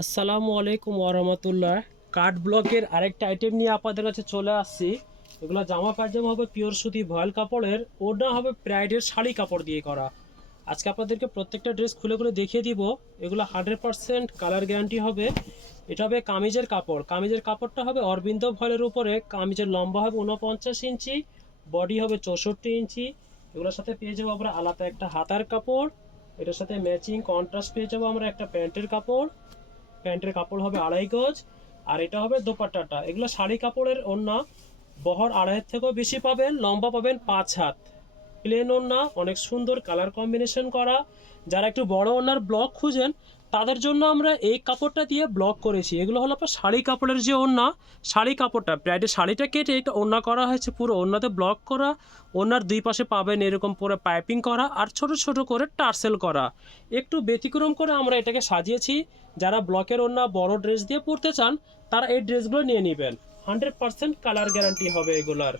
আসসালামু আলাইকুম ওরহমতুল্লাহ। কার্ড ব্লকের আরেকটা আইটেম নিয়ে আপনাদের কাছে চলে আসছি। এগুলো জামা পায়জামা হবে পিওর সুতি ভয়েল কাপড়ের, ওটা হবে প্রাইডের শাড়ি কাপড় দিয়ে করা। আজকে আপনাদেরকে প্রত্যেকটা ড্রেস খুলে খুলে দেখিয়ে দিব। এগুলো 100% কালার গ্যারান্টি হবে। এটা হবে কামিজের কাপড়। কামিজের কাপড়টা হবে অরবিন্দ ভয়েলের উপরে। কামিজের লম্বা হবে 49 ইঞ্চি, বডি হবে 64 ইঞ্চি। এগুলোর সাথে পেয়ে যাবো আমরা আলাদা একটা হাতার কাপড়। এটার সাথে ম্যাচিং কন্ট্রাস্ট পেয়ে যাবো আমরা একটা প্যান্টের কাপড়। প্যান্টের কাপড় হবে 2.5 গজ। আর এটা হবে দোপাট্টাটা। এগুলো শাড়ি কাপড়ের ওড়না, বহর 2.5 থেকেও বেশি পাবেন, লম্বা পাবেন 5 হাত। প্লেন ওড়না, অনেক সুন্দর কালার কম্বিনেশন করা। যারা একটু বড় ওড়নার ব্লক খুঁজেন তাদের জন্য আমরা এই কাপড়টা দিয়ে ব্লক করেছি। এগুলো হলো আপনার শাড়ি কাপড়ের যে ওড়না, শাড়ি কাপড়টা প্রায় শাড়িটা কেটে এটা ওড়না করা হয়েছে, পুরো ওড়নাতে ব্লক করা। ওড়নার দুই পাশে পাবেন এরকম পুরো পাইপিং করা আর ছোট ছোট করে টার্সেল করা। একটু ব্যতিক্রম করে আমরা এটাকে সাজিয়েছি। যারা ব্লকের ওড়না বড় ড্রেস দিয়ে পরতে চান তারা এই ড্রেসগুলো নিয়ে নেবেন। 100% কালার গ্যারান্টি হবে এগুলার।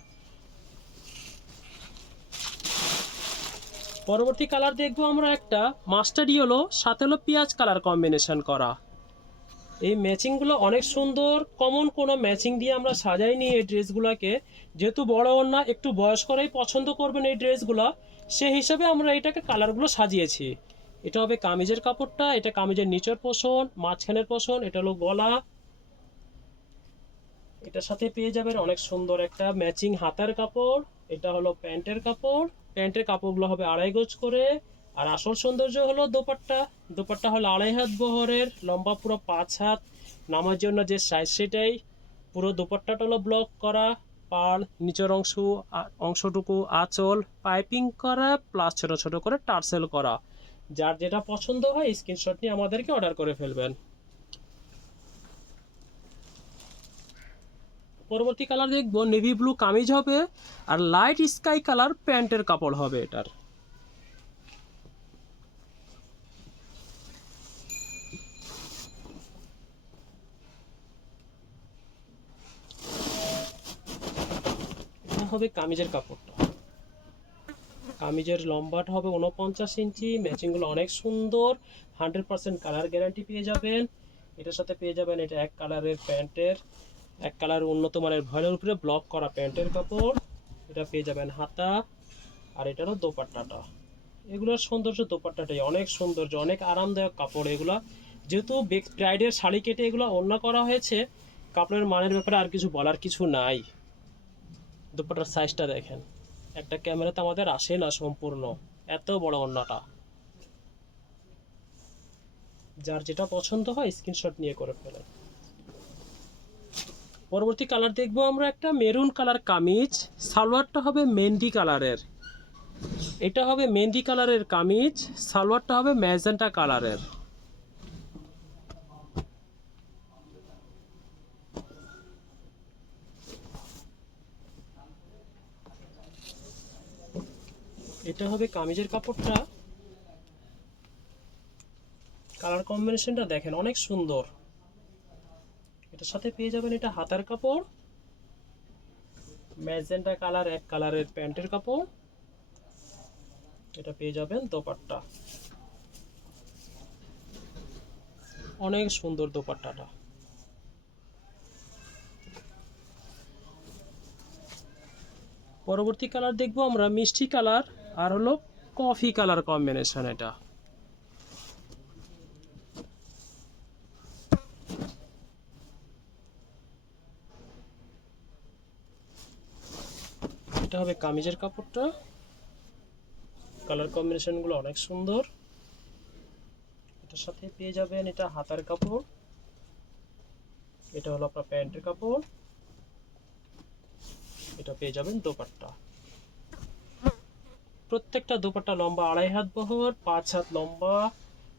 পরবর্তী কালার দেখবো আমরা একটা মাস্টার ইয়েলো, সাথে হলো পেঁয়াজ কালার কম্বিনেশন করা। এই ম্যাচিংগুলো অনেক সুন্দর, কমন কোনো ম্যাচিং দিয়ে আমরা সাজাইনি এই ড্রেসগুলোকে। যেহেতু বড় ওড়না, একটু বয়স্করাই পছন্দ করবেন এই ড্রেসগুলো, সেই হিসাবে আমরা এটাকে কালারগুলো সাজিয়েছি। এটা হবে কামিজের কাপড়টা। এটা কামিজের নিচের পোষণ, মাঝখানের পোষণ, এটা হলো গলা। এটার সাথে পেয়ে যাবেন অনেক সুন্দর একটা ম্যাচিং হাতার কাপড়। এটা হলো প্যান্টের কাপড়। প্যান্টের কাপড়গুলো হবে 2.5 গজ করে। আর আসল সৌন্দর্য হলো দোপাট্টা। দোপাট্টা হলো 2.5 হাত বহরের, লম্বা পুরো 5 হাত। নামার জন্য যে সাইজ সেটাই। পুরো দোপাট্টাটা হলো ব্লক করা। পাড়, নিচের অংশটুকু আঁচল পাইপিং করা, প্লাস ছোট ছোট করে টার্সেল করা। যার যেটা পছন্দ হয় স্ক্রিনশট নিয়ে আমাদেরকে অর্ডার করে ফেলবেন। পরবর্তী কালার দেখবো নেভি ব্লু কামিজ হবে, আর লাইট স্কাই কালার প্যান্টের কাপড় হবে এটার। এটা হবে কামিজের কাপড়টা। কামিজের লম্বাটা হবে 49 ইঞ্চি। ম্যাচিংগুলো অনেক সুন্দর, 100% কালার গ্যারান্টি পেয়ে যাবেন। এটার সাথে পেয়ে যাবেন এটা এক কালারের প্যান্টের, এক কালার উন্নত মানের ভয়েলের উপরে ব্লক করা প্যান্টের কাপড়। এটা পেয়ে যাবেন হাতা। আর এটারও দোপাট্টাটা। এগুলোর সৌন্দর্য দোপাট্টাটাই অনেক সৌন্দর্য, অনেক আরামদায়ক কাপড় এগুলা। যেহেতু ব্রাইডের শাড়ি কেটে এগুলো ওড়না করা হয়েছে, কাপড়ের মানের ব্যাপারে আর কিছু বলার কিছু নাই। দোপাট্টার সাইজটা দেখেন, একটা ক্যামেরাতে আমাদের আসে না সম্পূর্ণ, এত বড় ওড়নাটা। যার যেটা পছন্দ হয় স্ক্রিনশট নিয়ে করে ফেলেন। পরবর্তী কালার দেখবো আমরা একটা মেরুন কালার কামিজ। সালোয়ারটা হবে মেহেন্দি কালারের। এটা হবে মেহেন্দি কালারের কামিজ, সালোয়ারটা হবে ম্যাজেন্টা কালারের। এটা হবে কামিজের কাপড়টা। কালার কম্বিনেশনটা দেখেন অনেক সুন্দর। এটার সাথে পেয়ে যাবেন এটা হাতার কাপড়, ম্যাজেন্টা কালার এক কালারের প্যান্টের কাপড়। এটা পেয়ে যাবেন দোপাট্টা, অনেক সুন্দর দোপাট্টাটা। পরবর্তী কালার দেখবো আমরা মিষ্টি কালার, আর হলো কফি কালার কম্বিনেশন। এটা এটা হবে কামিজের কাপড়টা। কালার কম্বিনেশনগুলো অনেক সুন্দর। এটার সাথে পেয়ে যাবেন এটা হাতার কাপড়। এটা হলো আপনার প্যান্টের কাপড়। এটা পেয়ে যাবেন দোপাট্টা। প্রত্যেকটা দোপাট্টা লম্বা 2.5 হাত বহর, 5 হাত লম্বা,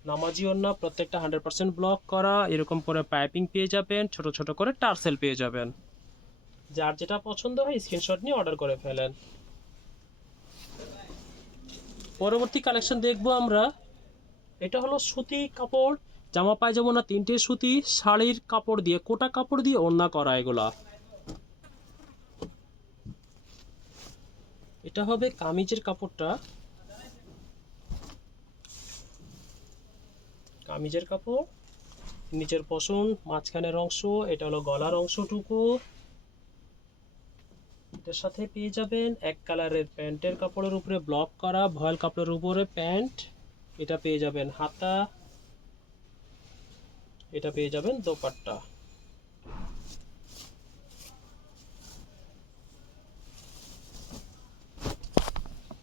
নামাজি ওড়না, প্রত্যেকটা 100% ব্লক করা। এরকম করে পাইপিং পেয়ে যাবেন, ছোট ছোট করে টার্সেল পেয়ে যাবেন। যার যেটা পছন্দ হয় স্ক্রিনশট নিয়ে অর্ডার করে ফেলেন। পরবর্তী কালেকশন দেখবো আমরা। এটা হলো সুতি কাপড়, জামা পায়জামা না তিনটে সুতি, শাড়ির কাপড় দিয়ে, কোটা কাপড় দিয়ে ওড়না করা এগুলা। এটা হবে কামিজের কাপড়টা। কামিজের কাপড়। নিচের পশন, মাঝখানের অংশ, এটা হলো গলার অংশটুকু। এটার সাথে পেয়ে যাবেন এক কালারের প্যান্টের কাপড়ের উপরে ব্লক করা ভয়েল কাপড়ের উপরে প্যান্ট। এটা পেয়ে যাবেন হাতা, এটা পেয়ে যাবেন দোপাট্টা।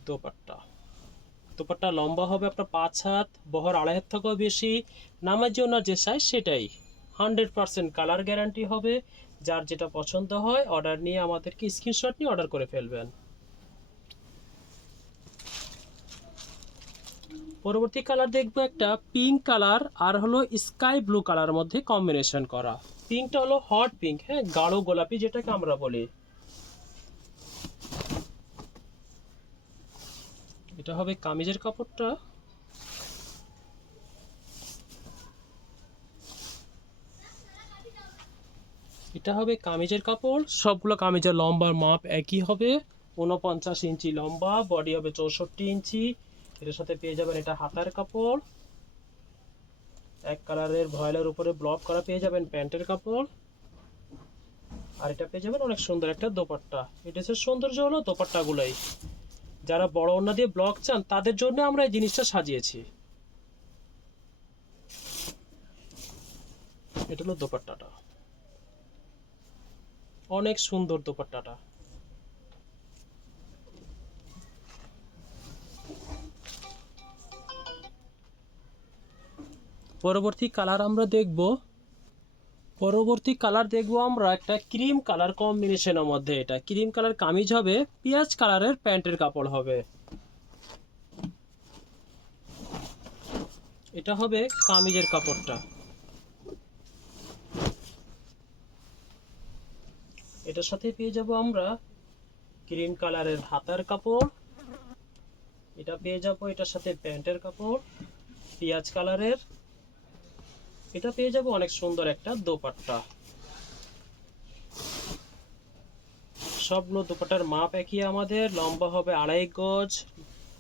দোপাট্টা দোপাট্টা লম্বা হবে আপনার 5 হাত, বহর 2.5 হাত থেকেও বেশি। নামার জন্য যে সাইজ সেটাই 100% কালার গ্যারান্টি হবে। যার যেটা পছন্দ হয় অর্ডার নিয়ে আমাদেরকে স্ক্রিনশট নিয়ে অর্ডার করে ফেলবেন। পরবর্তী কালার দেখবো একটা পিঙ্ক কালার আর হলো স্কাই ব্লু কালার মধ্যে কম্বিনেশন করা। পিঙ্কটা হলো হট পিঙ্ক, হ্যাঁ, গাঢ় গোলাপি যেটাকে আমরা বলি। এটা হবে কামিজের কাপড়টা। এটা হবে কামিজের কাপড়। সবগুলো কামিজের লম্বার মাপ একই হবে, 49 ইঞ্চি লম্বা, বডি হবে 64 ইঞ্চি। এটার সাথে পেয়ে যাবেন এটা হাতার কাপড়, এক কালারের ভয়েলের উপরে ব্লক করা পেয়ে যাবেন প্যান্টের কাপড়। আর এটা পেয়ে যাবেন অনেক সুন্দর একটা দোপাট্টা। এটা হচ্ছে সৌন্দর্য হলো দোপাট্টাগুলাই। যারা বড় ওড়না দিয়ে ব্লক চান তাদের জন্য আমরা এই জিনিসটা সাজিয়েছি। এটা হলো দোপাট্টাটা, অনেক সুন্দর দোপাট্টাটা। পরবর্তী কালার আমরা একটা ক্রিম কালার কম্বিনেশনের মধ্যে। এটা ক্রিম কালার কামিজ হবে, পেঁয়াজ কালারের প্যান্টের কাপড় হবে। এটা হবে কামিজের কাপড়টা। এটার সাথে পেয়ে যাব আমরা ক্রিম কালারের হাতার কাপড়। এটা পেয়ে যাব এটার সাথে প্যান্টের কাপড় পেঁয়াজ কালারের। এটা পেয়ে যাব অনেক সুন্দর একটা দোপাট্টা। সবগুলো দোপাট্টার মাপ একই আমাদের। লম্বা হবে 2.5 গজ,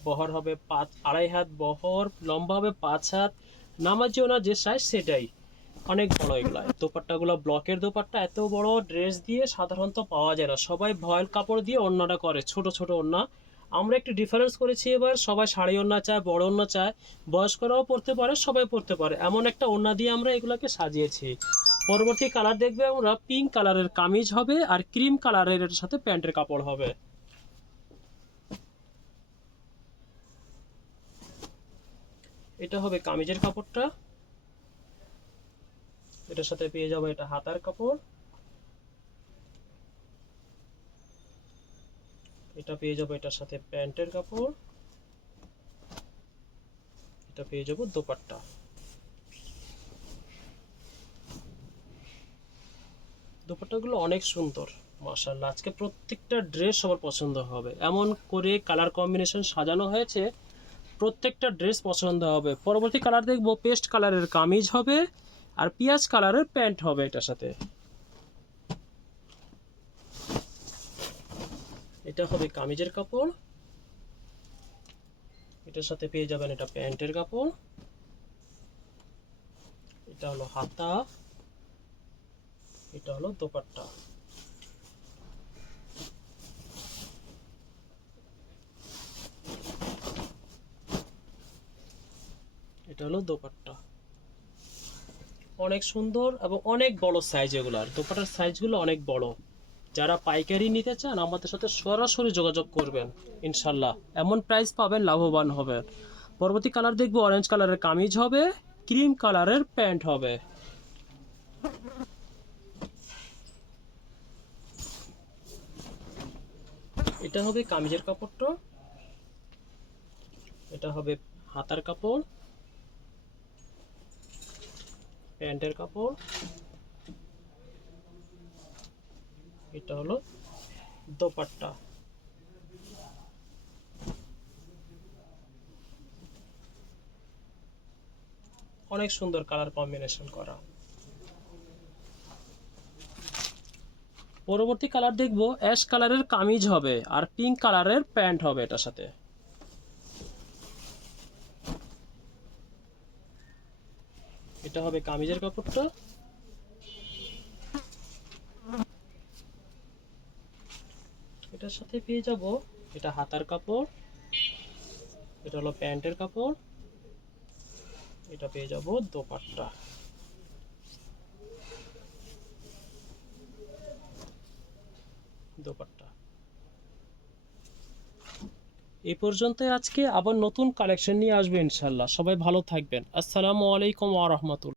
বহর হবে 2.5 হাত বহর, লম্বা হবে 5 হাত। নামার জন্য যে সাইজ সেটাই, অনেক বড় এগুলা দোপাট্টাগুলো। ব্লকের দোপাট্টা এত বড় ড্রেস দিয়ে সাধারণত পাওয়া যায় না। সবাই ভয়েল কাপড় দিয়ে ওড়নাটা করে, ছোট ছোট ওড়না। আমরা একটু ডিফারেন্স করেছি এবার, সবাই শাড়ি ওড়না চায়, বড় ওড়না চায়, বয়স্করাও পরতে পারে, সবাই পরতে পারে, এমন একটা ওড়না দিয়ে আমরা এগুলোকে সাজিয়েছি। পরবর্তী কালার দেখবে আমরা পিঙ্ক কালারের কামিজ হবে আর ক্রিম কালারের সাথে প্যান্টের কাপড় হবে। এটা হবে কামিজের কাপড়টা। এটার সাথে পেয়ে যাবো এটা হাতার কাপড়। এটা পেয়ে যাবো এটার সাথে প্যান্টের কাপড়। এটা পেয়ে যাবো দোপাট্টা। দোপাট্টাগুলো অনেক সুন্দর মাশাআল্লাহ। আজকে প্রত্যেকটা ড্রেস সবার পছন্দ হবে, এমন করে কালার কম্বিনেশন সাজানো হয়েছে, প্রত্যেকটা ড্রেস পছন্দ হবে। পরবর্তী কালার দেখবো পেস্ট কালারের কামিজ হবে আর পেঁয়াজ কালারের প্যান্ট হবে এটার সাথে। এটা হবে কামিজের কাপড়। এটার সাথে পেয়ে যাবেন এটা প্যান্টের কাপড়। এটা হলো হাতা, এটা হলো দোপাট্টা। এটা হলো দোপাট্টা, অনেক সুন্দর এবং অনেক বড় সাইজ। এগুলার দোপাট্টার সাইজগুলো অনেক বড়। যারা পাইকারি নিতে চান আমাদের সাথে সরাসরি যোগাযোগ করবেন, ইনশাল্লাহ এমন প্রাইস পাবেন, লাভবান হবেন। পরবর্তী কালার দেখবো অরেঞ্জ কালারের কামিজ হবে, ক্রিম কালারের প্যান্ট হবে। এটা হবে কামিজের কাপড়টা। এটা হবে হাতার কাপড়, প্যান্টের কাপড়। এটা হলো দোপাট্টা। অনেক সুন্দর কালার কম্বিনেশন করা। পরবর্তী কালার দেখবো অ্যাশ কালারের কামিজ হবে আর পিঙ্ক কালারের প্যান্ট হবে এটার সাথে। এটা হবে কামিজের কাপড়টা। এটার সাথে পেয়ে যাব এটা হাতার কাপড়, এটা হলো প্যান্টের কাপড়, এটা পেয়ে যাব দোপাট্টা। দোপাট্টা এই পর্যন্তই আজকে, আবার নতুন কালেকশন নিয়ে আসবে ইনশাল্লাহ। সবাই ভালো থাকবেন। আসসালামু আলাইকুম ওয়া রাহমাতুল্লাহ।